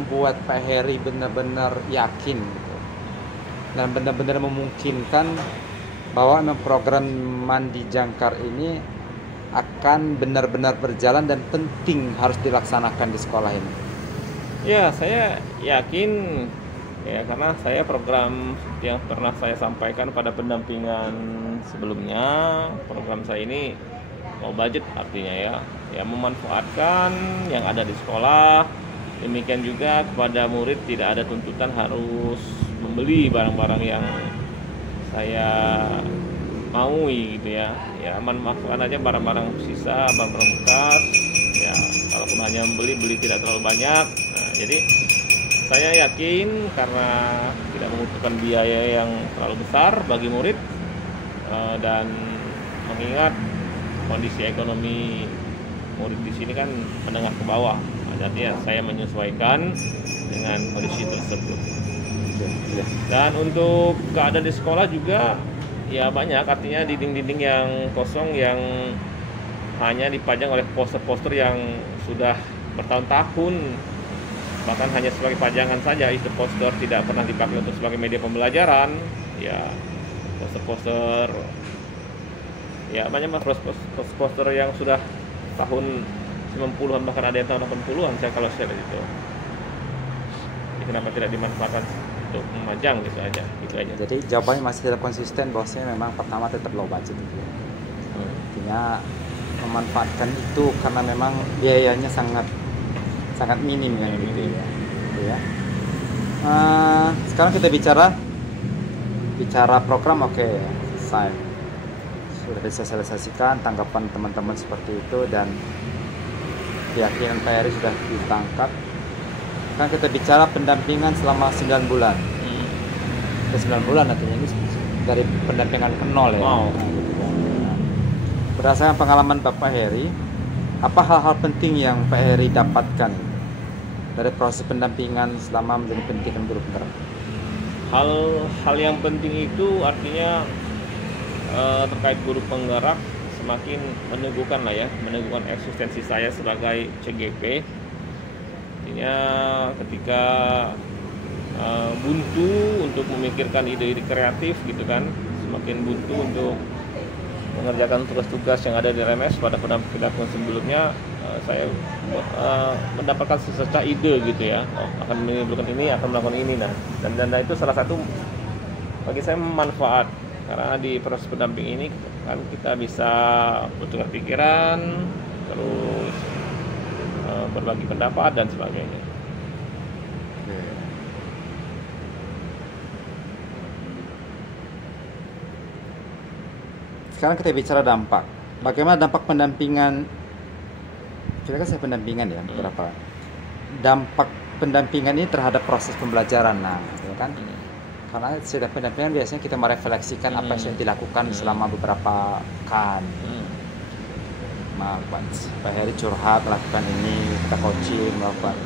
membuat Pak Heri benar-benar yakin gitu, dan benar-benar memungkinkan bahwa memang program Mandi Jangkar ini akan benar-benar berjalan dan penting harus dilaksanakan di sekolah ini? Ya, saya yakin ya, karena saya program yang pernah saya sampaikan pada pendampingan sebelumnya, program saya ini low budget artinya ya memanfaatkan yang ada di sekolah. Demikian juga kepada murid tidak ada tuntutan harus membeli barang-barang yang saya maui gitu ya manfaatkan aja barang-barang sisa, barang-barang bekas ya, kalaupun hanya beli tidak terlalu banyak. Nah, jadi saya yakin karena tidak membutuhkan biaya yang terlalu besar bagi murid, dan mengingat kondisi ekonomi murid di sini kan menengah ke bawah, jadi ya saya menyesuaikan dengan kondisi tersebut. Dan untuk keadaan di sekolah juga ya banyak, artinya dinding-dinding yang kosong yang hanya dipajang oleh poster-poster yang sudah bertahun-tahun, bahkan hanya sebagai pajangan saja. Itu poster tidak pernah dipakai untuk sebagai media pembelajaran. Ya poster-poster ya banyak poster yang sudah tahun 90-an, bahkan ada yang tahun 80-an kalau saya lihat itu. Jadi kenapa tidak dimanfaatkan untuk memajang gitu aja. Jadi jawabannya masih tetap konsisten bahwasanya memang pertama tetap low budget gitu ya. Artinya memanfaatkan itu karena memang biayanya sangat minim ya gitu ya. Gitu ya. Sekarang kita bicara program, oke, selesai. Sudah disosialisasikan tanggapan teman-teman seperti itu dan keyakinan Pak Heri sudah ditangkap. Kan kita bicara pendampingan selama 9 bulan. 9 bulan artinya ini dari pendampingan ke nol ya. Wow. Nah, berdasarkan pengalaman Bapak Heri, apa hal-hal penting yang Pak Heri dapatkan dari proses pendampingan selama menjadi pendidikan guru penggerak? Hal yang penting itu artinya terkait guru penggerak semakin meneguhkan eksistensi saya sebagai CGP. Artinya ketika buntu untuk memikirkan ide-ide kreatif gitu kan, semakin buntu untuk mengerjakan tugas-tugas yang ada di RMS pada pendampingan sebelumnya, saya mendapatkan secerca ide gitu ya, akan menimbulkan ini, akan melakukan ini. Dan itu salah satu bagi saya manfaat, karena di proses pendamping ini kan kita bisa bertukar pikiran, terus berbagi pendapat dan sebagainya. Sekarang kita bicara dampak. Bagaimana dampak pendampingan? Kita kan saya pendampingan ya beberapa. Dampak pendampingan ini terhadap proses pembelajaran, nah, ya kan? Karena setiap pendampingan biasanya kita merefleksikan apa yang dilakukan selama beberapa pekan. Pak Heri curhat melakukan ini, kita coaching melakukan.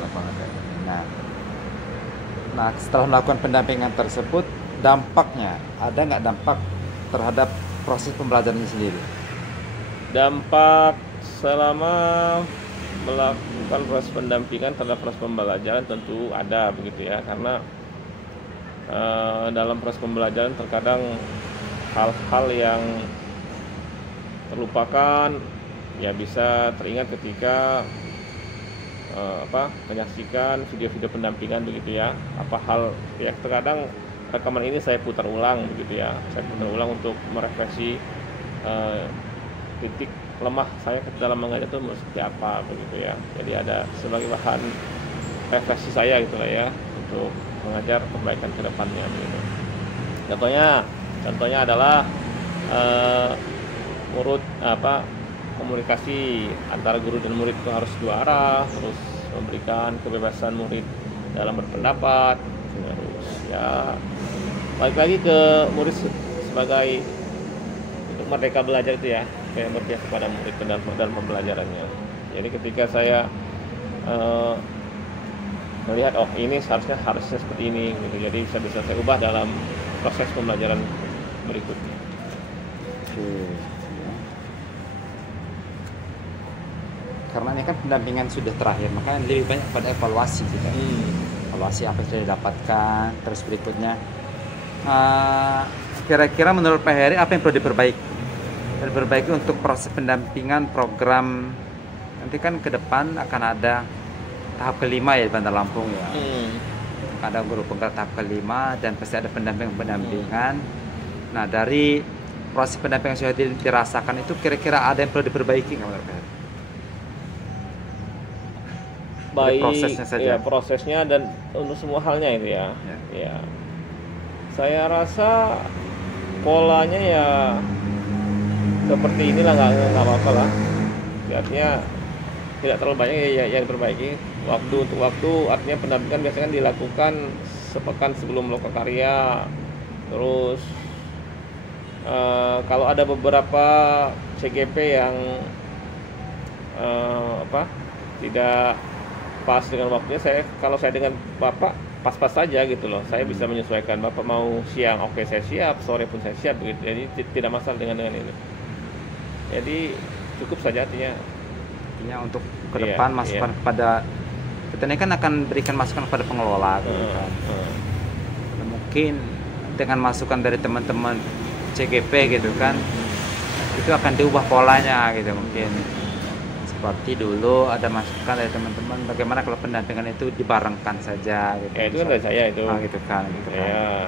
Nah, setelah melakukan pendampingan tersebut, dampaknya ada nggak dampak terhadap proses pembelajaran ini sendiri? Dampak selama melakukan proses pendampingan terhadap proses pembelajaran tentu ada begitu ya, karena dalam proses pembelajaran terkadang hal-hal yang terlupakan ya bisa teringat ketika menyaksikan video-video pendampingan begitu ya. Terkadang rekaman ini saya putar ulang begitu ya, untuk merefleksi titik lemah saya dalam mengajar itu seperti apa begitu ya. Jadi ada sebagai bahan refleksi saya gitu lah ya, untuk mengajar perbaikan ke depannya begitu. Contohnya adalah komunikasi antara guru dan murid itu harus dua arah, terus memberikan kebebasan murid dalam berpendapat, terus ya balik lagi ke murid sebagai untuk merdeka belajar itu ya, kayak berpihak kepada murid dalam pembelajarannya. Jadi ketika saya melihat ini harusnya seperti ini gitu, jadi bisa saya ubah dalam proses pembelajaran berikutnya. Karena ini kan pendampingan sudah terakhir, makanya lebih banyak pada evaluasi kita. evaluasi apa yang sudah didapatkan. Terus berikutnya kira-kira menurut Pak Heri apa yang perlu diperbaiki untuk proses pendampingan program nanti kan ke depan akan ada tahap kelima ya di Bandar Lampung ya. Ada guru penggerak tahap kelima dan pasti ada pendampingan. Nah dari proses pendampingan yang sudah dirasakan itu kira-kira ada yang perlu diperbaiki nggak menurut Pak Heri? Baik prosesnya saja. Ya, prosesnya dan untuk semua halnya itu ya. Ya. Saya rasa polanya ya seperti inilah, nggak apa-apa lah. Artinya tidak terlalu banyak yang diperbaiki. Waktu untuk waktu, artinya pendampingan biasanya dilakukan sepekan sebelum lokakarya. Terus kalau ada beberapa CGP yang tidak pas dengan waktunya, kalau saya dengan Bapak pas-pas saja gitu loh. Saya bisa menyesuaikan. Bapak mau siang, oke saya siap, sore pun saya siap begitu. Jadi tidak masalah dengan ini. Jadi cukup saja artinya untuk ke depan masukan kepada kita ini kan akan berikan masukan kepada pengelola gitu kan. Mungkin dengan masukan dari teman-teman CGP gitu kan, itu akan diubah polanya gitu mungkin. Seperti dulu ada masukan dari teman-teman bagaimana kalau pendampingan itu dibarengkan saja gitu. Itu kan dari saya itu. Gitu kan. Nah.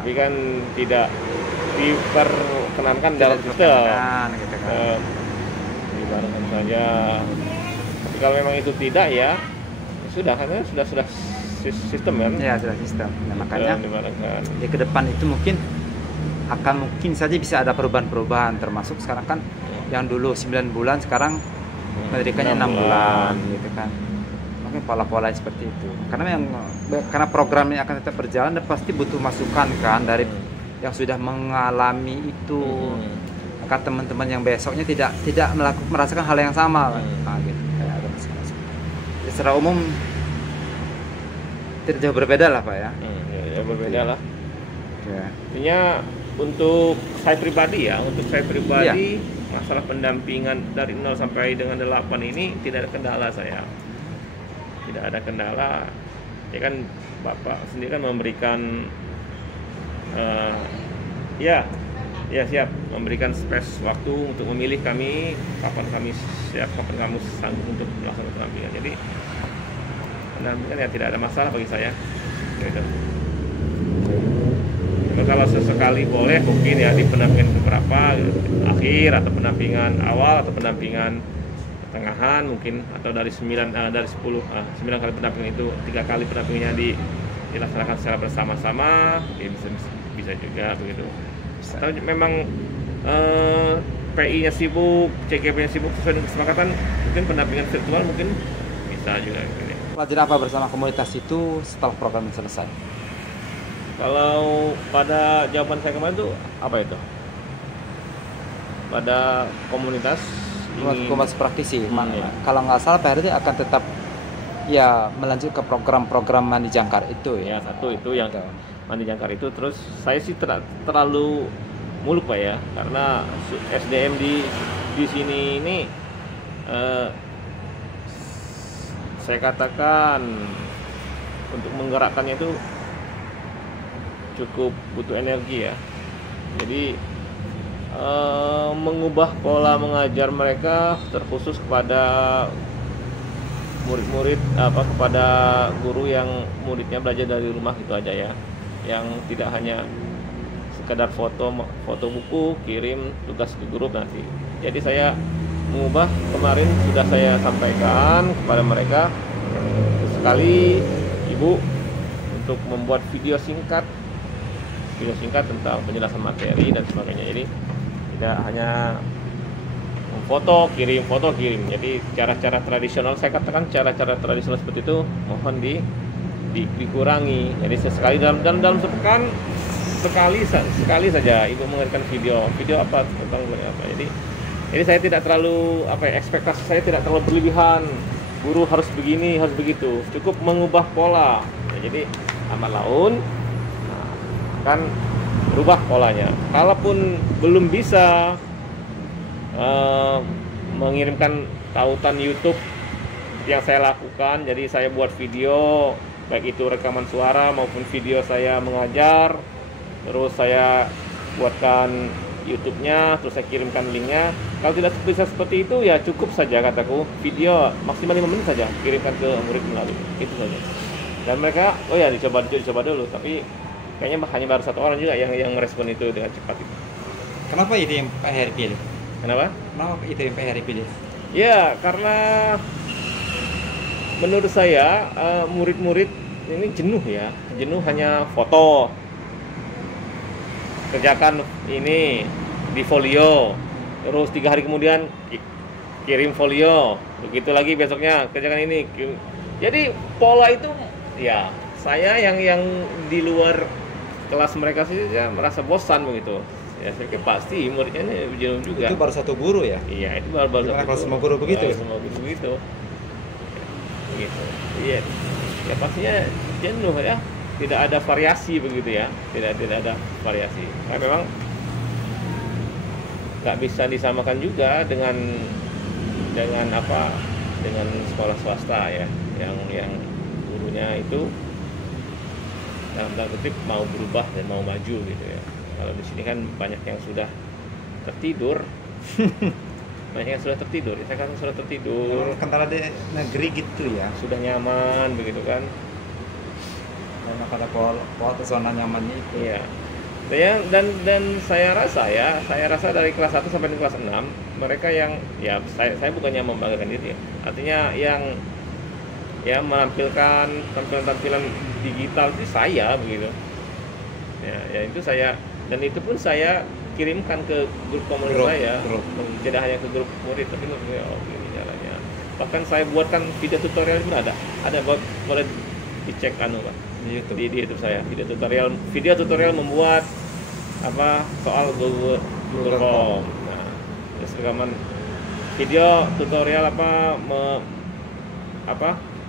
Tapi kan tidak diperkenankan dalam sistem. Gitu kan. Dibarengkan saja. Tapi kalau memang itu tidak ya sudah, karena sudah sistem kan. Ya sudah sistem. Nah, makanya di ke depan itu mungkin saja bisa ada perubahan-perubahan, termasuk sekarang kan yang dulu 9 bulan sekarang mendirikannya 6 bulan gitu kan. Mungkin pola-pola seperti itu. Karena programnya akan tetap berjalan dan pasti butuh masukan kan dari yang sudah mengalami itu. Agar teman-teman yang besoknya tidak merasakan hal yang sama kan. Gitu. Secara umum tidak jauh berbeda lah Pak ya. Jauh berbeda lah. Ya. Artinya untuk saya pribadi masalah pendampingan dari 0 sampai dengan 8 ini tidak ada kendala saya. Tidak ada kendala. Ya kan Bapak sendiri kan memberikan siap memberikan space waktu untuk memilih kami kapan kami siap, kapan kamu sanggup untuk melaksanakan pendampingan. Jadi pendampingan ya tidak ada masalah bagi saya. Gitu. Kalau sesekali boleh mungkin ya di pendampingan beberapa akhir atau pendampingan awal atau pendampingan pertengahan mungkin, atau dari 9 kali pendampingan itu 3 kali pendampingannya dilaksanakan secara bersama-sama ya bisa juga begitu. Atau memang PI-nya sibuk, CGP-nya sibuk, sesuai dengan kesepakatan mungkin pendampingan virtual mungkin bisa juga gitu. Pelajaran apa bersama komunitas itu setelah program selesai? Kalau pada jawaban saya kemarin itu apa itu? Pada komunitas praktisi. Kalau nggak salah Pak Heri akan tetap melanjut ke program-program Mandi Jangkar itu ya. Satu itu yang Mandi Jangkar itu. Terus saya sih terlalu muluk Pak ya, karena SDM di sini ini saya katakan untuk menggerakkannya itu cukup butuh energi ya. Jadi mengubah pola mengajar mereka terkhusus kepada murid-murid kepada guru yang muridnya belajar dari rumah gitu aja ya, yang tidak hanya sekedar foto buku kirim tugas ke grup nanti. Jadi saya mengubah, kemarin sudah saya sampaikan kepada mereka sekali Ibu untuk membuat video singkat tentang penjelasan materi dan sebagainya. Jadi tidak hanya foto kirim. Jadi cara-cara tradisional, saya katakan cara-cara tradisional seperti itu mohon dikurangi. Jadi sesekali dalam sepekan sekali saja Ibu mengirimkan video apa tentang apa. Jadi saya tidak terlalu ekspektasi saya tidak terlalu berlebihan. Guru harus begini, harus begitu. Cukup mengubah pola. Jadi amal laun kan berubah polanya. Kalaupun belum bisa mengirimkan tautan YouTube yang saya lakukan, jadi saya buat video baik itu rekaman suara maupun video saya mengajar, terus saya buatkan YouTube-nya, terus saya kirimkan linknya. Kalau tidak bisa seperti itu ya cukup saja kataku, video maksimal 5 menit saja kirimkan ke murid melalui itu saja. Dan mereka oh ya dicoba dulu, tapi kayaknya hanya baru 1 orang juga yang merespon itu dengan cepat itu. Kenapa itu yang Pak Heri pilih? Kenapa itu yang Pak Heri pilih? Ya karena menurut saya murid-murid ini jenuh hanya foto, kerjakan ini di folio, terus 3 hari kemudian kirim folio, begitu lagi besoknya kerjakan ini. Jadi pola itu ya saya yang di luar kelas mereka sih ya merasa bosan begitu. Ya saya pikir pasti muridnya ini jenuh juga. Itu baru 1 guru ya? Iya, itu baru satu. Kalau semua guru begitu? Ya, semua guru begitu. Gitu. Iya. Ya pastinya jenuh ya. Tidak ada variasi begitu ya. Tidak ada variasi. Karena memang nggak bisa disamakan juga dengan apa? Dengan sekolah swasta ya, yang gurunya itu dalam tanda kutip mau berubah dan mau maju gitu ya. Kalau di sini kan banyak yang sudah tertidur. Banyak yang sudah tertidur. Saya kan sudah tertidur. Kental di negeri gitu ya. Sudah nyaman begitu kan. Karena pada pola zona nyamannya itu. Iya. Dan saya rasa dari kelas 1 sampai kelas 6 mereka yang ya saya bukannya membanggakan diri ya. Artinya yang ya menampilkan tampilan digital itu saya begitu. Ya itu saya, dan itu pun saya kirimkan ke grup komunitas saya. Tidak hanya ke grup murid tapi gini caranya. Bahkan saya buatkan video tutorial pun ada boleh dicek Pak di YouTube saya, video tutorial membuat soal Google Form. Nah, terus rekaman video tutorial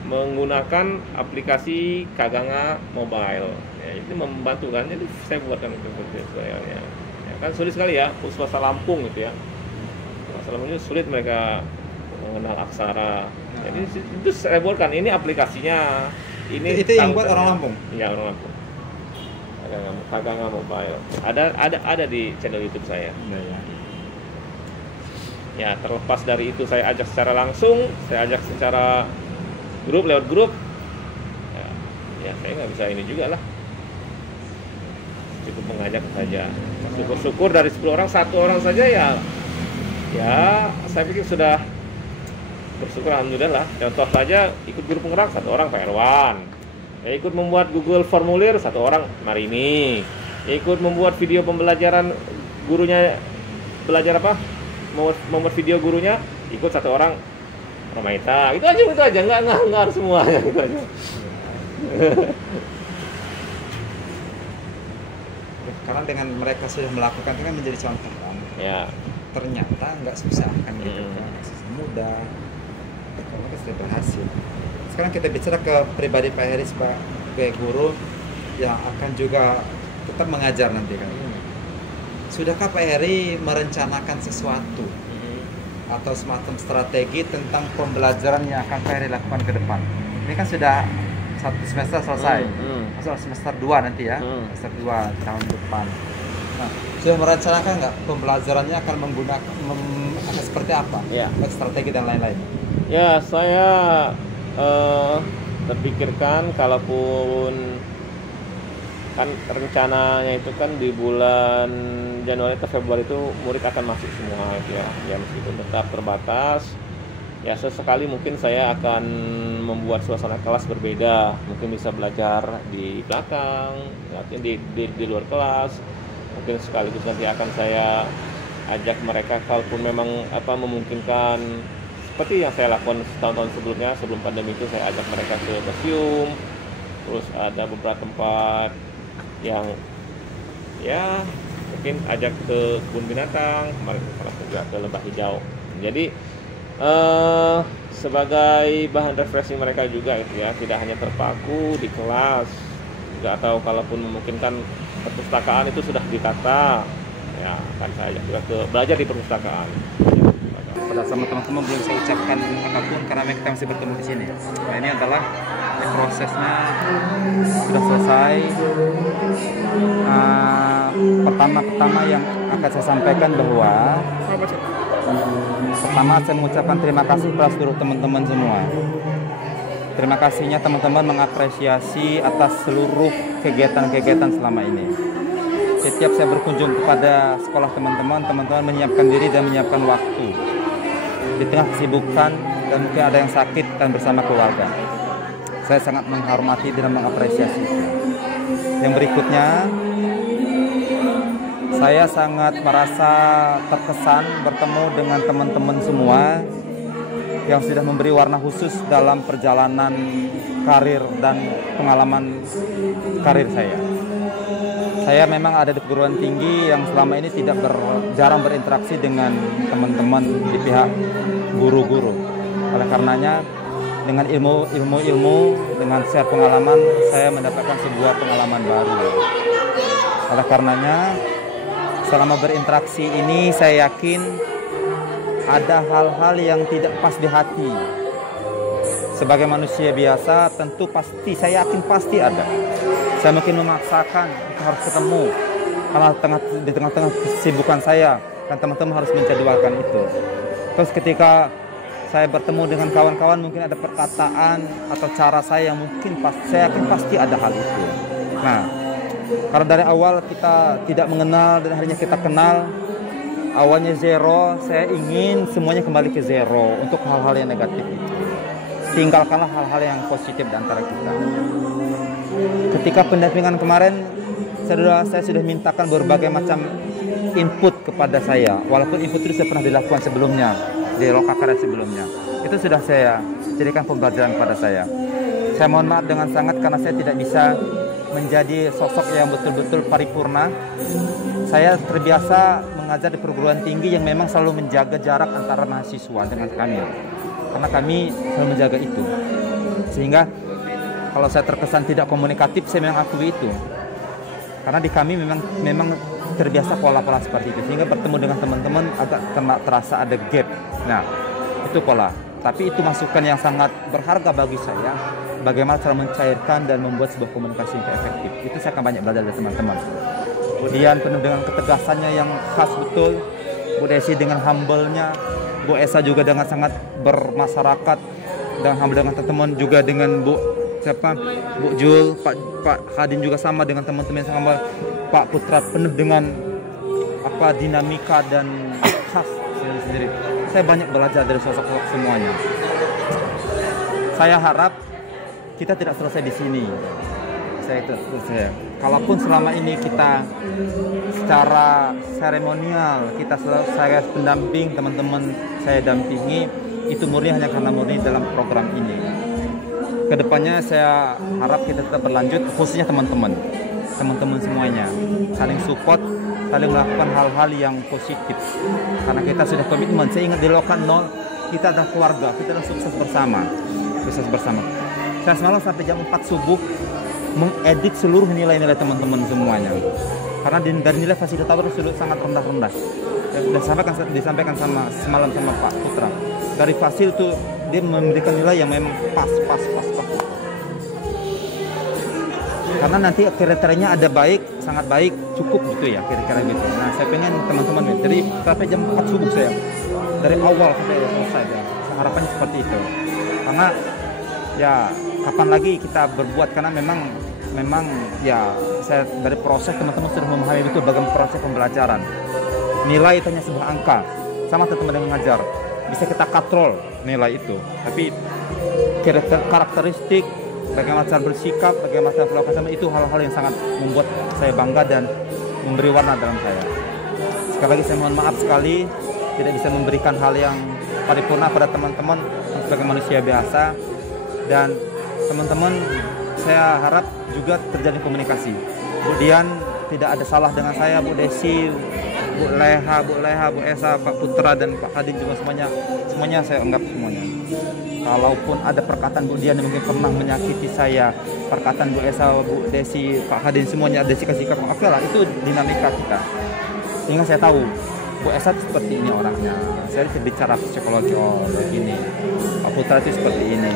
menggunakan aplikasi Kaganga Mobile. Ya, itu membantu kan. Jadi saya buatkan video tutorialnya. Ya, kan sulit sekali ya, swasta Lampung gitu ya. Swasta Lampung itu sulit mereka mengenal aksara. Jadi itu saya buatkan, ini aplikasinya. Itu yang buat orang Lampung? Iya, orang Lampung. Kaganga Mobile. Ada di channel YouTube saya. Ya, terlepas dari itu saya ajak secara langsung, saya ajak secara lewat grup. Ya saya nggak bisa ini juga lah. Cukup mengajak saja. Syukur-syukur dari 10 orang 1 orang saja ya saya pikir sudah bersyukur alhamdulillah. Contoh saja ikut grup penggerak 1 orang Pak Erwan. Ikut membuat Google formulir 1 orang Marini. Ikut membuat video pembelajaran gurunya belajar membuat video gurunya ikut 1 orang Romaita. Itu aja nggak harus semuanya gitu aja. Karena dengan mereka sudah melakukan itu kan menjadi contoh kan. Ya. Ternyata nggak susah kan gitu kan. Mudah. Mereka sudah berhasil. Sekarang kita bicara ke pribadi Pak Heri sebagai guru yang akan juga tetap mengajar nanti kan. Sudahkah Pak Heri merencanakan sesuatu atau semacam strategi tentang pembelajaran yang akan Pak Heri lakukan ke depan? Ini kan sudah 1 semester selesai, masuk semester 2 nanti ya, semester 2 tahun depan. Nah, sudah merencanakan nggak pembelajarannya akan akan seperti apa? Ya. Strategi dan lain-lain. Ya, saya terpikirkan kalaupun kan rencananya itu kan di bulan Januari atau Februari itu murid akan masuk semua gitu ya. Ya meskipun tetap terbatas, ya sesekali mungkin saya akan membuat suasana kelas berbeda. Mungkin bisa belajar di belakang, di luar kelas. Mungkin sekaligus nanti akan saya ajak mereka kalaupun memang memungkinkan, seperti yang saya lakukan tahun-tahun sebelumnya, sebelum pandemi itu saya ajak mereka ke museum, terus ada beberapa tempat yang ya mungkin ajak ke kebun binatang, kemarin juga ke lembah hijau. Jadi sebagai bahan refreshing mereka juga itu ya, tidak hanya terpaku di kelas, juga atau kalaupun memungkinkan perpustakaan itu sudah ditata, ya akan saya ajak juga ke belajar di perpustakaan. pada sama teman-teman belum saya ucapkan apapun karena memang kita masih bertemu di sini. Nah, ini adalah prosesnya sudah selesai. Pertama yang akan saya sampaikan bahwa pertama saya mengucapkan terima kasih kepada seluruh teman-teman semua. Terima kasihnya teman-teman mengapresiasi atas seluruh kegiatan-kegiatan selama ini. Setiap saya berkunjung kepada sekolah teman-teman menyiapkan diri dan menyiapkan waktu di tengah kesibukan dan mungkin ada yang sakit dan bersama keluarga. Saya sangat menghormati dan mengapresiasi itu. Yang berikutnya, saya sangat merasa terkesan bertemu dengan teman-teman semua yang sudah memberi warna khusus dalam perjalanan karir dan pengalaman karir saya. Saya memang ada di perguruan tinggi yang selama ini jarang berinteraksi dengan teman-teman di pihak guru-guru. Oleh karenanya, dengan ilmu, dengan share pengalaman, saya mendapatkan sebuah pengalaman baru. Oleh karenanya, selama berinteraksi ini saya yakin ada hal-hal yang tidak pas di hati. Sebagai manusia biasa, tentu saya yakin pasti ada. Saya mungkin memaksakan untuk harus ketemu karena di tengah-tengah kesibukan saya dan teman-teman harus menjadwalkan itu. Terus ketika saya bertemu dengan kawan-kawan mungkin ada perkataan atau cara saya yang mungkin saya yakin pasti ada hal itu. Nah, karena dari awal kita tidak mengenal dan akhirnya kita kenal, awalnya zero, saya ingin semuanya kembali ke zero untuk hal-hal yang negatif itu. Tinggalkanlah hal-hal yang positif di antara kita. Ketika pendampingan kemarin, saya sudah mintakan berbagai macam input kepada saya. Walaupun input itu sudah pernah dilakukan sebelumnya, di lokakarya sebelumnya. Itu sudah saya jadikan pembelajaran pada saya. Saya mohon maaf dengan sangat karena saya tidak bisa menjadi sosok yang betul-betul paripurna. Saya terbiasa mengajar di perguruan tinggi yang memang selalu menjaga jarak antara mahasiswa dengan kami. Karena kami selalu menjaga itu. Sehingga kalau saya terkesan tidak komunikatif, saya memang akui itu. Karena di kami memang terbiasa pola-pola seperti itu. Sehingga bertemu dengan teman-teman agak terasa ada gap. Nah, itu pola. Tapi itu masukan yang sangat berharga bagi saya. Bagaimana cara mencairkan dan membuat sebuah komunikasi yang efektif. Itu saya akan banyak belajar dari teman-teman. Kemudian penuh dengan ketegasannya yang khas betul. Bu Desi dengan humble-nya. Bu Esa juga dengan sangat bermasyarakat dan humble dengan teman-teman, juga dengan Bu Jul, Pak Hadin juga sama dengan teman-teman yang sama. Pak Putra penuh dengan dinamika dan khas sendiri. Saya banyak belajar dari sosok-sosok semuanya. Saya harap kita tidak selesai di sini. Kalaupun selama ini kita secara seremonial saya pendamping, teman-teman saya dampingi, itu murni hanya karena murni dalam program ini. Kedepannya saya harap kita tetap berlanjut, khususnya teman-teman semuanya saling support, saling melakukan hal-hal yang positif. Karena kita sudah komitmen. Saya ingat di Lokan 0 kita adalah keluarga, kita adalah sukses bersama. Saya semalam sampai jam 4 subuh mengedit seluruh nilai-nilai teman-teman semuanya. Karena dari nilai fasilitator sudah sangat rendah-rendah. Disampaikan semalam sama Pak Putra. Dari fasil itu dia memberikan nilai yang memang pas. Karena nanti kriterianya ada baik, sangat baik, cukup gitu ya, kira-kira gitu. Nah, saya pengen teman-teman dari sampai jam 4 subuh saya dari awal sampai selesai ya. Harapannya seperti itu. Karena ya kapan lagi kita berbuat, karena memang ya saya dari proses teman-teman sudah memahami betul bagaimana proses pembelajaran. Nilai itu hanya sebuah angka, sama teman-teman yang mengajar. Bisa kita kontrol nilai itu, tapi karakteristik, bagaimana cara bersikap, bagaimana cara melakukan itu hal-hal yang sangat membuat saya bangga dan memberi warna dalam saya. Sekali lagi saya mohon maaf sekali tidak bisa memberikan hal yang paripurna pada teman-teman sebagai manusia biasa, dan teman-teman saya harap juga terjadi komunikasi. Kemudian tidak ada salah dengan saya, Bu Desi, Bu Leha, Bu Esa, Pak Putra dan Pak Hadin juga semuanya saya anggap semuanya. Kalaupun ada perkataan Bu Dian yang mungkin pernah menyakiti saya, perkataan Bu Esa, Bu Desi, Pak Hadin semuanya ada sikap-sikap, oke lah, itu dinamika kita. Sehingga saya tahu Bu Esa seperti ini orangnya. Saya bicara psikologi, oh begini. Pak Putra itu seperti ini.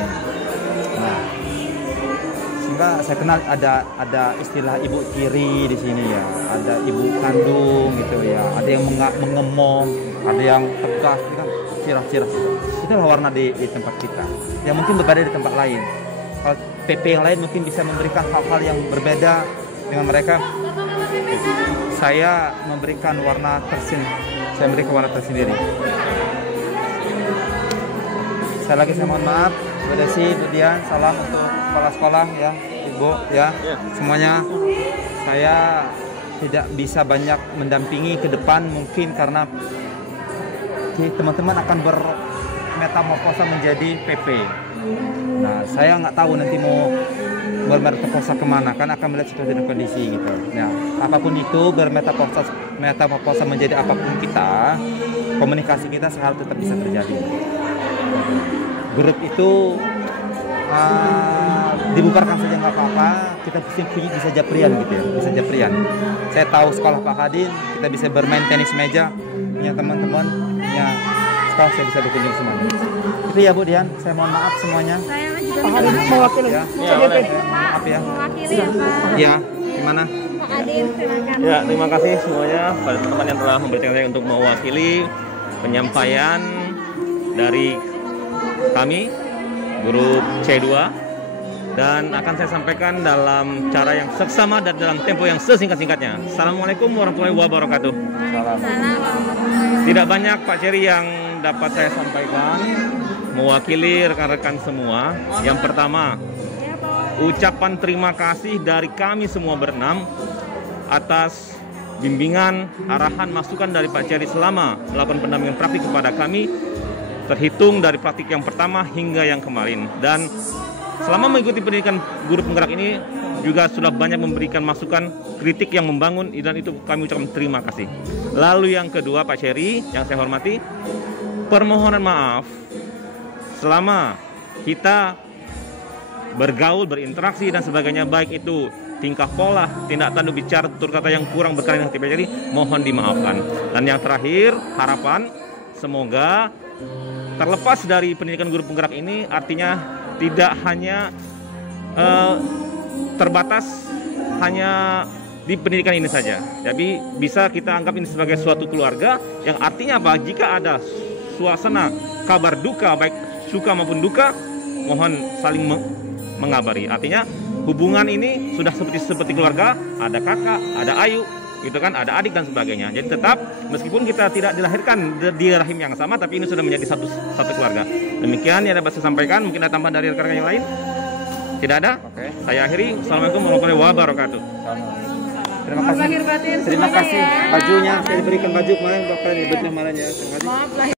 Nah, sehingga saya kenal ada istilah ibu tiri di sini ya, ada ibu kandung gitu ya, ada yang mengemong, ada yang tegas, kan cirah-cirah. Itulah warna di tempat kita. Yang mungkin berbeda di tempat lain. Kalau PP yang lain mungkin bisa memberikan hal-hal yang berbeda dengan mereka. Saya memberikan warna tersendiri. Saya lagi mohon maaf, Bu Desi, Bu Dian, salam untuk kepala sekolah ya, Ibu ya, semuanya. Saya tidak bisa banyak mendampingi ke depan mungkin karena teman-teman akan bermetamorfosa menjadi PP. Nah, saya nggak tahu nanti mau bermetamorfosa kemana, kan akan melihat situasi dan kondisi gitu. Nah, apapun itu bermetamorfosa menjadi apapun kita, komunikasi kita harus tetap bisa terjadi. Grup itu dibubarkan saja nggak apa-apa, kita bisa japrian gitu ya, bisa japrian. Saya tahu sekolah Pak Hadin, kita bisa bermain tenis meja, punya teman-teman, punya sekolah saya bisa berkunjung semuanya. Itu ya Bu Dian, saya mohon maaf semuanya. Pak Hadin mewakili. Ya, maaf ya. Mewakili ya Pak. Ya, gimana? Pak Hadin, silakan. Ya, terima kasih semuanya pada teman-teman yang telah memberikan saya untuk mewakili penyampaian dari kami grup C2, dan akan saya sampaikan dalam cara yang seksama dan dalam tempo yang sesingkat-singkatnya. Assalamualaikum warahmatullahi wabarakatuh. Tidak banyak Pak Ceri yang dapat saya sampaikan mewakili rekan-rekan semua. Yang pertama, ucapan terima kasih dari kami semua berenam atas bimbingan, arahan, masukan dari Pak Ceri selama melakukan pendampingan praktik kepada kami, terhitung dari praktik yang pertama hingga yang kemarin. Dan selama mengikuti pendidikan guru penggerak ini juga sudah banyak memberikan masukan, kritik yang membangun, dan itu kami ucapkan terima kasih. Lalu yang kedua Pak Ceri, yang saya hormati, permohonan maaf selama kita bergaul, berinteraksi dan sebagainya, baik itu tingkah pola, tindak tanduk bicara, tutur kata yang kurang berkenan dengan Pak Ceri, mohon dimaafkan. Dan yang terakhir, harapan semoga terlepas dari pendidikan guru penggerak ini, artinya tidak hanya terbatas hanya di pendidikan ini saja. Jadi bisa kita anggap ini sebagai suatu keluarga, yang artinya apa? Jika ada suasana kabar duka, baik suka maupun duka, mohon saling mengabari. Artinya hubungan ini sudah seperti keluarga, ada kakak, ada ayu, gitu kan, ada adik dan sebagainya. Jadi tetap meskipun kita tidak dilahirkan di rahim yang sama, tapi ini sudah menjadi satu keluarga. Demikian yang dapat saya sampaikan. Mungkin ada tambahan dari rekan-rekan yang lain? Tidak ada? Oke. Saya akhiri. Assalamualaikum warahmatullahi wabarakatuh. Terima kasih. Terima kasih bajunya. Saya diberikan baju kemarin, Bapak diberikan malahnya. Maaf lah.